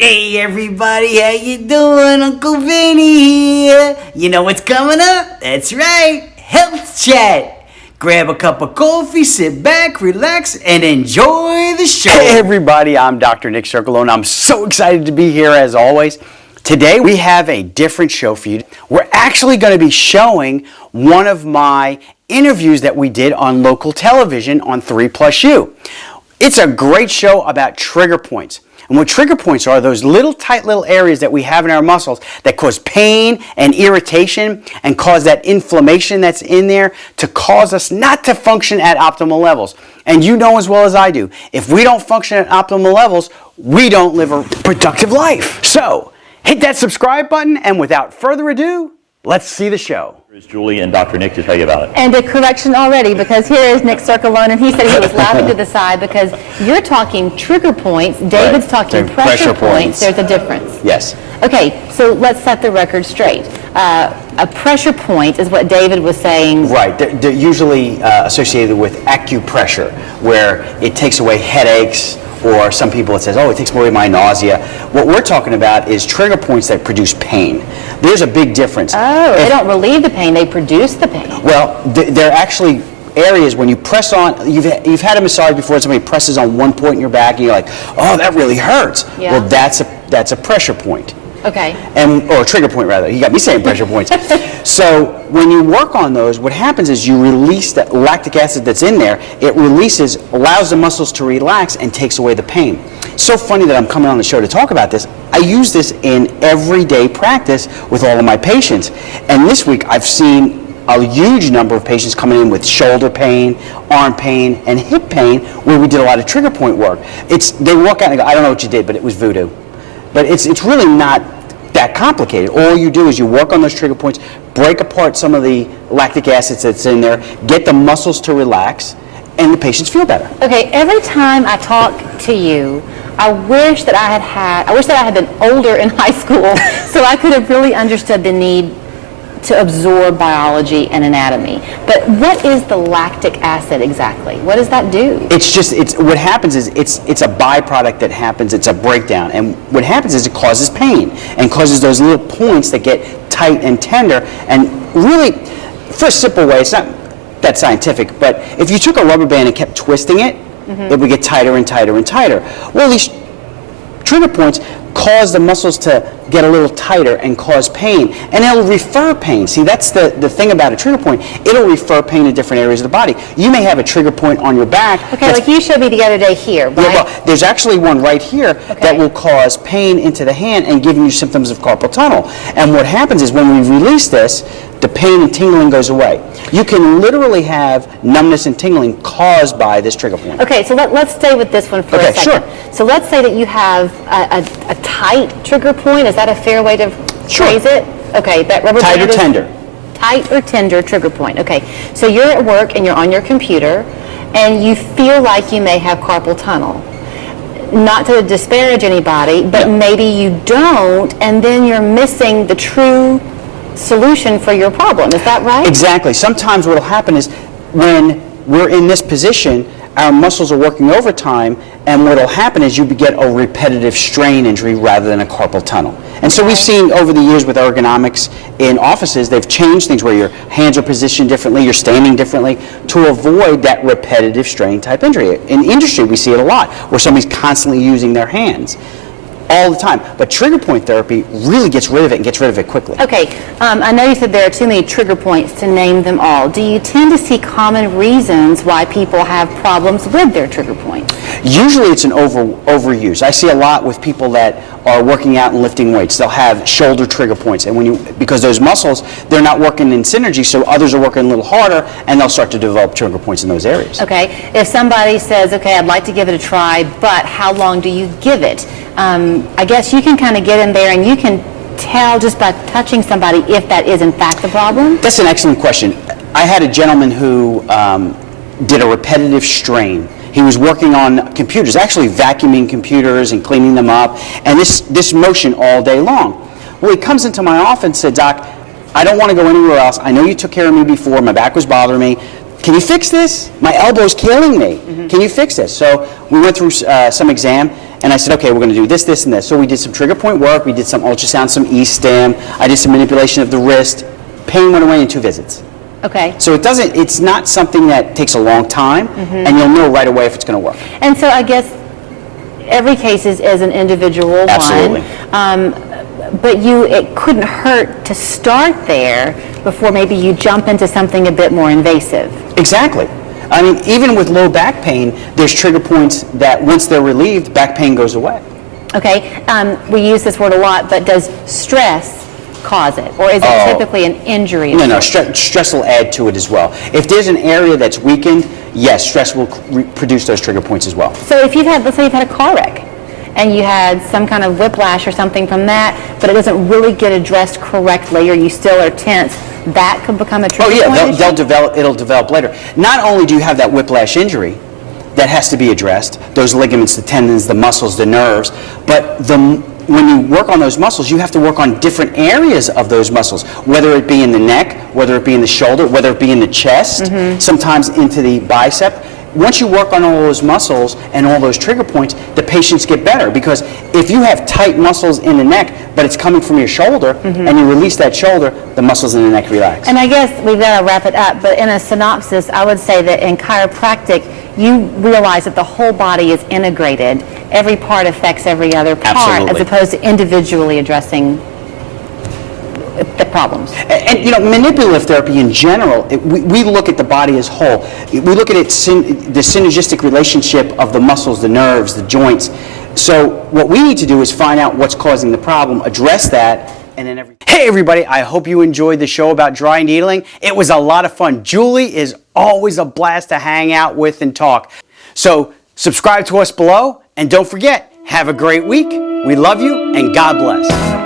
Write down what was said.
Hey everybody, how you doing? Uncle Vinny here. You know what's coming up? That's right, Health Chat. Grab a cup of coffee, sit back, relax, and enjoy the show. Hey everybody, I'm Dr. Nick Circolone. I'm so excited to be here as always. Today we have a different show for you. We're actually going to be showing one of my interviews that we did on local television on 3+U. It's a great show about trigger points. And what trigger points are those little tight little areas that we have in our muscles that cause pain and irritation and cause that inflammation that's in there to cause us not to function at optimal levels. And you know as well as I do, if we don't function at optimal levels, we don't live a productive life. So, hit that subscribe button, and without further ado, let's see the show. Here's Julie and Dr. Nick to tell you about it. And a correction already, because here is Nick Circolone, and he said he was laughing to the side because you're talking trigger points, David's Right. talking They're pressure pressure points. points. There's a difference. Yes. Okay, so let's set the record straight. A pressure point is what David was saying. Right. They're usually associated with acupressure, where it takes away headaches, or some people it says, oh, it takes away my nausea. What we're talking about is trigger points that produce pain. There's a big difference. Oh, they don't relieve the pain, they produce the pain. Well, they're actually areas when you press on, you've had a massage before, somebody presses on one point in your back and you're like, oh, that really hurts. Yeah. Well, that's a pressure point. Okay. Or a trigger point rather. You got me saying pressure points. So when you work on those, what happens is you release that lactic acid that's in there. It releases, allows the muscles to relax and takes away the pain. It's so funny that I'm coming on the show to talk about this. I use this in everyday practice with all of my patients. And this week I've seen a huge number of patients coming in with shoulder pain, arm pain, and hip pain where we did a lot of trigger point work. They walk out and go, I don't know what you did, but it was voodoo. But it's really not that complicated. All you do is you work on those trigger points, break apart some of the lactic acids that's in there, get the muscles to relax, and the patients feel better. Okay, every time I talk to you, I wish that I had been older in high school so I could have really understood the need to absorb biology and anatomy. But what is the lactic acid exactly? What does that do? What happens is it's a byproduct that happens, it's a breakdown. And what happens is it causes pain and causes those little points that get tight and tender. And really, for a simple way, it's not that scientific, but if you took a rubber band and kept twisting it, it would get tighter and tighter and tighter. Well, these trigger points cause the muscles to get a little tighter and cause pain, and it'll refer pain. See, that's the thing about a trigger point. It'll refer pain to different areas of the body. You may have a trigger point on your back. Okay, like you showed me the other day here, right? Yeah, well, there's actually one right here that will cause pain into the hand and giving you symptoms of carpal tunnel. And what happens is when we release this, the pain and tingling goes away. You can literally have numbness and tingling caused by this trigger point. Okay, so let's stay with this one for a second. Sure. So let's say that you have a tight trigger point. Is that a fair way to phrase it? Okay, that rubber Tight band or is tender. Tight or tender trigger point. Okay, so you're at work and you're on your computer and you feel like you may have carpal tunnel. Not to disparage anybody, but maybe you don't, and then you're missing the true solution for your problem. Is that right? Exactly. Sometimes what will happen is when we're in this position, our muscles are working overtime, and what will happen is you get a repetitive strain injury rather than a carpal tunnel. And so we've seen over the years with ergonomics in offices, they've changed things where your hands are positioned differently, you're standing differently to avoid that repetitive strain type injury. In industry, we see it a lot where somebody's constantly using their hands all the time. But trigger point therapy really gets rid of it and gets rid of it quickly. Okay, I know you said there are too many trigger points to name them all. Do you tend to see common reasons why people have problems with their trigger points? Usually it's an overuse. I see a lot with people that are working out and lifting weights. They'll have shoulder trigger points, and because those muscles, they're not working in synergy, so others are working a little harder, and they'll start to develop trigger points in those areas. Okay, if somebody says, okay, I'd like to give it a try, but how long do you give it? I guess you can kind of get in there and you can tell just by touching somebody if that is in fact the problem? That's an excellent question. I had a gentleman who did a repetitive strain. He was working on computers, actually vacuuming computers and cleaning them up, and this motion all day long. Well, he comes into my office and said, Doc, I don't want to go anywhere else. I know you took care of me before. My back was bothering me. Can you fix this? My elbow's killing me. Can you fix this? So we went through some exam, and I said, okay, we're going to do this, this, and this. So we did some trigger point work, we did some ultrasound, some E-stim, I did some manipulation of the wrist. Pain went away in 2 visits. Okay. So it's not something that takes a long time, and you'll know right away if it's going to work. And so I guess every case is an individual Absolutely. one. But it couldn't hurt to start there before maybe you jump into something a bit more invasive. Exactly. I mean, even with low back pain, there's trigger points that once they're relieved, back pain goes away. Okay. We use this word a lot, but does stress cause it? Or is it typically an injury? No, stress will add to it as well. If there's an area that's weakened, yes, stress will produce those trigger points as well. So if let's say you've had a car wreck, and you had some kind of whiplash or something from that, but it doesn't really get addressed correctly, or you still are tense, that could become a trigger point issue? It'll develop later. Not only do you have that whiplash injury that has to be addressed, those ligaments, the tendons, the muscles, the nerves, but when you work on those muscles, you have to work on different areas of those muscles, whether it be in the neck, whether it be in the shoulder, whether it be in the chest, sometimes into the bicep. Once you work on all those muscles and all those trigger points, the patients get better, because if you have tight muscles in the neck, but it's coming from your shoulder, and you release that shoulder, the muscles in the neck relax. And I guess we've got to wrap it up, but in a synopsis, I would say that in chiropractic, you realize that the whole body is integrated. Every part affects every other part. Absolutely. As opposed to individually addressing the problems. And manipulative therapy in general, we look at the body as whole. We look at the synergistic relationship of the muscles, the nerves, the joints. So what we need to do is find out what's causing the problem, address that, and then Hey everybody, I hope you enjoyed the show about dry needling. It was a lot of fun. Julie is always a blast to hang out with and talk. So subscribe to us below, and don't forget, have a great week. We love you, and God bless.